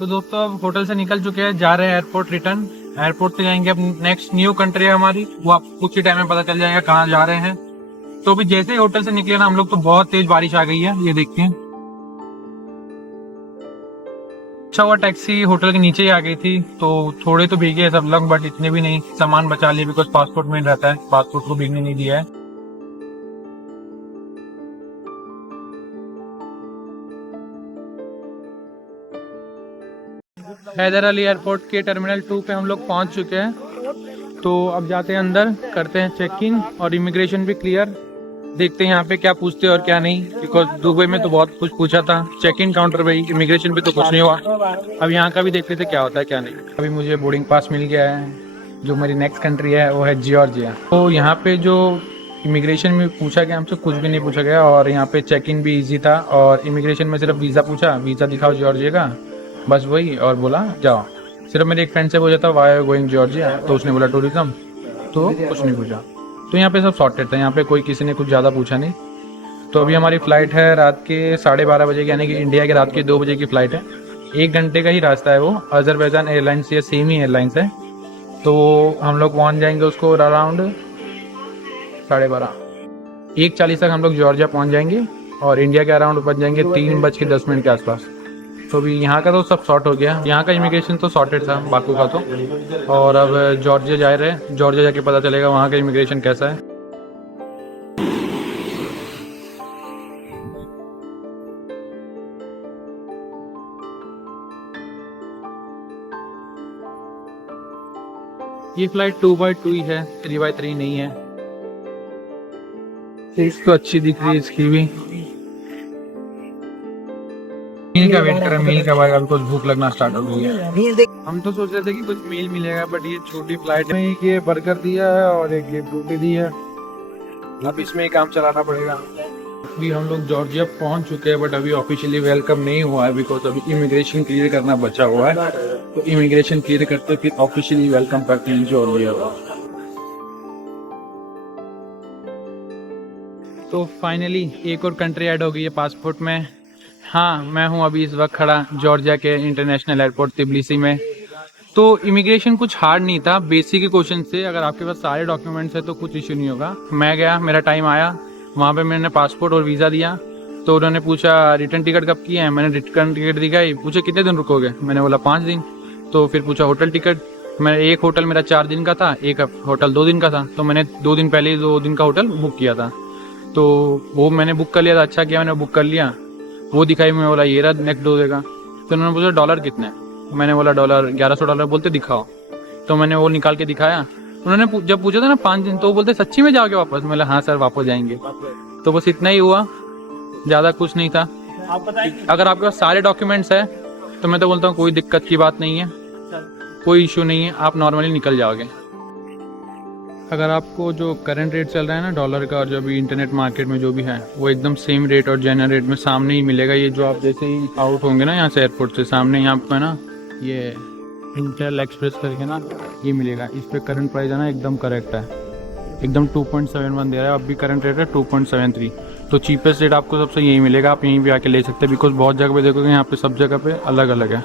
तो दोस्तों अब होटल से निकल चुके हैं, जा रहे हैं एयरपोर्ट रिटर्न। एयरपोर्ट से जाएंगे अब नेक्स्ट न्यू कंट्री है हमारी, वो आप कुछ ही टाइम में पता चल जाएगा कहाँ जा रहे हैं। तो अभी जैसे ही होटल से निकले ना हम लोग, तो बहुत तेज बारिश आ गई है, ये देखते हैं। अच्छा हुआ टैक्सी होटल के नीचे ही आ गई थी, तो थोड़े तो भीगे हैं सब लोग, बट इतने भी नहीं, सामान बचा लिए बिकॉज पासपोर्ट में रहता है, पासपोर्ट को भीगने नहीं दिया है। हैदर अली एयरपोर्ट के टर्मिनल 2 पे हम लोग पहुंच चुके हैं। तो अब जाते हैं अंदर, करते हैं चेक इन और इमिग्रेशन भी क्लियर। देखते हैं यहाँ पे क्या पूछते हैं और क्या नहीं, बिकॉज दुबई में तो बहुत कुछ पूछा था चेक इन काउंटर पे, इमिग्रेशन पे तो कुछ नहीं हुआ। अब यहाँ का भी देख लेते क्या होता है क्या नहीं। अभी मुझे बोर्डिंग पास मिल गया है, जो मेरी नेक्स्ट कंट्री है वो है जॉर्जिया। तो यहाँ पे जो इमिग्रेशन में पूछा गया हमसे कुछ भी नहीं पूछा गया, और यहाँ पे चेक इन भी ईजी था, और इमिग्रेशन में सिर्फ वीज़ा पूछा, वीज़ा दिखाओ जॉर्जिया का, बस वही, और बोला जाओ। सिर्फ मेरे एक फ्रेंड से पूछा था वाई आर गोइंग जॉर्जिया, तो उसने बोला टूरिज्म, तो कुछ नहीं पूछा। तो यहाँ पे सब सॉर्टेड था, यहाँ पे कोई किसी ने कुछ ज़्यादा पूछा नहीं। तो अभी हमारी फ़्लाइट है रात के 12:30 बजे की, यानी कि इंडिया के रात के 2 बजे की फ़्लाइट है। 1 घंटे का ही रास्ता है वो, अजरबैजान एयरलाइंस या सेम ही एयरलाइंस है। तो हम लोग पहुँच जाएंगे उसको अराउंड 12:30, 1:40 तक हम लोग जॉर्जिया पहुँच जाएंगे, और इंडिया के अराउंड पहुँच जाएंगे 3:10 के आसपास। तो अभी यहाँ का तो सब सॉर्ट हो गया, यहाँ का इमिग्रेशन तो सॉर्टेड था बाकू का तो। और अब जॉर्जिया जा रहे हैं, जॉर्जिया जाके पता चलेगा वहाँ का इमिग्रेशन कैसा है। ये फ्लाइट 2x2 ही है, 3x3 नहीं है। सीट्स तो अच्छी दिख रही है इसकी भी। मील का वेट कर रहे हैं, मील कब आएगा, अभी कुछ भूख लगना स्टार्ट हो गई है। हम तो सोच रहे थे कि कुछ मील मिलेगा, बट ये छोटी फ्लाइट में एक ये बर्गर दिया है और एक ये रोटी दी है, अब इसमें ही काम चलाना पड़ेगा। अभी हम लोग जॉर्जिया पहुंच चुके हैं, बट अभी ऑफिशियली वेलकम नहीं हुआ है, बिकॉज अभी इमिग्रेशन क्लियर करना बचा हुआ है। तो इमिग्रेशन क्लियर करते फिर ऑफिशियली वेलकम करते हैं जॉर्जिया को। तो फाइनली एक और कंट्री ऐड हो गई है पासपोर्ट में। हाँ, मैं हूँ अभी इस वक्त खड़ा जॉर्जिया के इंटरनेशनल एयरपोर्ट तिब्लिसी में। तो इमिग्रेशन कुछ हार्ड नहीं था, बेसिक के क्वेश्चन से, अगर आपके पास सारे डॉक्यूमेंट्स है तो कुछ इशू नहीं होगा। मैं गया, मेरा टाइम आया, वहाँ पे मैंने पासपोर्ट और वीज़ा दिया। तो उन्होंने पूछा रिटर्न टिकट कब किया है, मैंने रिटर्न टिकट दिखाई। पूछे कितने दिन रुकोगे, मैंने बोला 5 दिन। तो फिर पूछा होटल टिकट, मैं एक होटल मेरा 4 दिन का था, एक होटल 2 दिन का था, तो मैंने 2 दिन पहले ही 2 दिन का होटल बुक किया था। तो वो मैंने बुक कर लिया था, अच्छा किया मैंने बुक कर लिया। वो दिखाई, मैं बोला ये रहा नेक्स्ट डो देगा। तो उन्होंने पूछा डॉलर कितने, मैंने बोला डॉलर $1100 बोलते दिखाओ। तो मैंने वो निकाल के दिखाया। उन्होंने जब पूछा था ना 5 दिन, तो वो बोलते सच्ची में जाओगे वापस, मैं बोला हाँ सर वापस जाएंगे। तो बस इतना ही हुआ, ज़्यादा कुछ नहीं था। अगर आपके पास सारे डॉक्यूमेंट्स है तो मैं तो बोलता हूँ कोई दिक्कत की बात नहीं है, कोई इशू नहीं है, आप नॉर्मली निकल जाओगे। अगर आपको जो करंट रेट चल रहा है ना डॉलर का, और जो भी इंटरनेट मार्केट में जो भी है, वो एकदम सेम रेट और जेन्युइन रेट में सामने ही मिलेगा। ये जो आप जैसे ही आउट होंगे ना यहाँ से एयरपोर्ट से, सामने यहाँ पे ना ये इंटेल एक्सप्रेस करके ना ये मिलेगा, इस पर करंट प्राइस है ना एकदम करेक्ट है, एकदम 2.71 दे रहा है। अब भी करंट रेट है 2.73। तो चीपेस्ट रेट आपको सबसे यही मिलेगा, आप यहीं भी आके ले सकते हैं, बिकॉज बहुत जगह पे देखोगे यहाँ पे सब जगह पे अलग अलग है।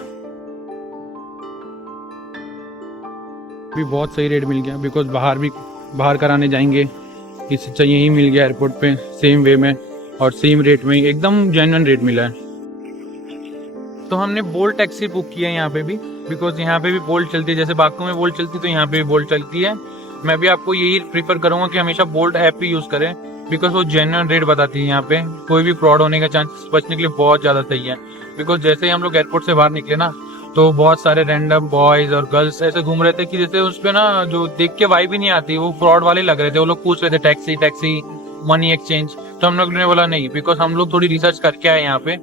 भी बहुत सही रेट मिल गया, बिकॉज बाहर कराने जाएंगे, इससे चाहिए ही मिल गया एयरपोर्ट पे सेम वे में और सेम रेट में, एकदम जेन्युइन रेट मिला है। तो हमने बोल्ट टैक्सी बुक किया है यहाँ पे भी, बिकॉज यहाँ पे भी बोल्ट चलती है, जैसे बाकू में बोल्ट चलती है तो यहाँ पे भी बोल्ट चलती है। मैं भी आपको यही प्रीफर करूँगा कि हमेशा बोल्ट ऐप ही यूज़ करें, बिकॉज वो जेन्युइन रेट बताती है। यहाँ पे कोई भी फ्रॉड होने का चांसेस बचने के लिए बहुत ज़्यादा सही है। बिकॉज जैसे ही हम लोग एयरपोर्ट से बाहर निकले ना, तो बहुत सारे रैंडम बॉयज और गर्ल्स ऐसे घूम रहे थे कि जैसे उस पे ना जो देख के वाइब ही नहीं आती, वो फ्रॉड वाले लग रहे थे। वो लोग पूछ रहे थे टैक्सी टैक्सी मनी एक्सचेंज, तो हम लोग ने बोला नहीं, बिकॉज हम लोग थोड़ी रिसर्च करके आए यहाँ पे।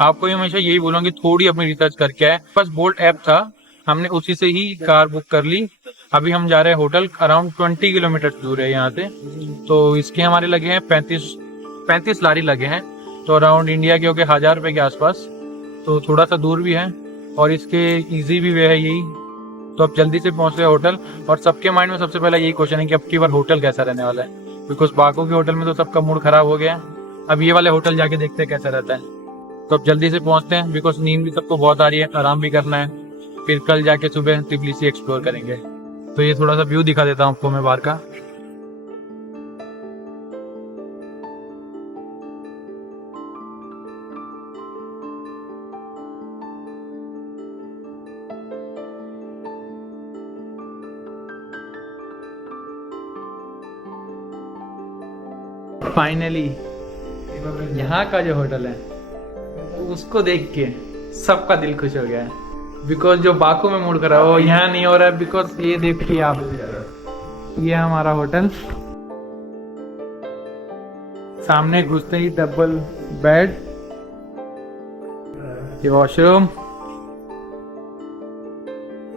आपको हमेशा यही बोलूँगी थोड़ी अपनी रिसर्च करके आए। बस बोल्ट ऐप था, हमने उसी से ही कार बुक कर ली। अभी हम जा रहे हैं होटल, अराउंड 20 किलोमीटर दूर है यहाँ से। तो इसके हमारे लगे हैं 35 लारी लगे हैं, तो अराउंड इंडिया के हो गए 1000 रुपये के आसपास। तो थोड़ा सा दूर भी है और इसके इजी भी वे है यही। तो अब जल्दी से पहुंच रहे होटल, और सबके माइंड में सबसे पहला यही क्वेश्चन है कि अब की बार होटल कैसा रहने वाला है, बिकॉज बाको के होटल में तो सबका मूड खराब हो गया है। अब ये वाले होटल जाके देखते हैं कैसा रहता है। तो अब जल्दी से पहुंचते हैं बिकॉज नींद भी सबको बहुत आ रही है, आराम भी करना है। फिर कल जाके सुबह तिबलिसी एक्सप्लोर करेंगे। तो ये थोड़ा सा व्यू दिखा देता हूँ आपको मैं बाहर का। फाइनली यहाँ का जो होटल है उसको देख के सबका दिल खुश हो गया है। बिकॉज जो बाकू में मूड कर रहा है वो यहाँ नहीं हो रहा है। बिकॉज ये देखिए आप, ये हमारा होटल, सामने घुसते ही डबल बेड, ये वॉशरूम,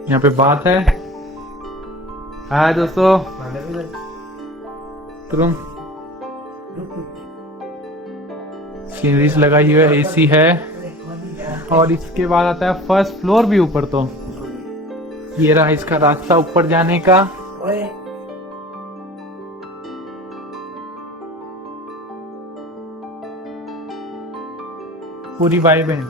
यहाँ पे बात है। हाय दोस्तों, रूम सीनरीज लगाई हुई है, एसी है। और इसके बाद आता है फर्स्ट फ्लोर भी ऊपर। तो ये रहा इसका रास्ता ऊपर जाने का। पूरी वाइब है।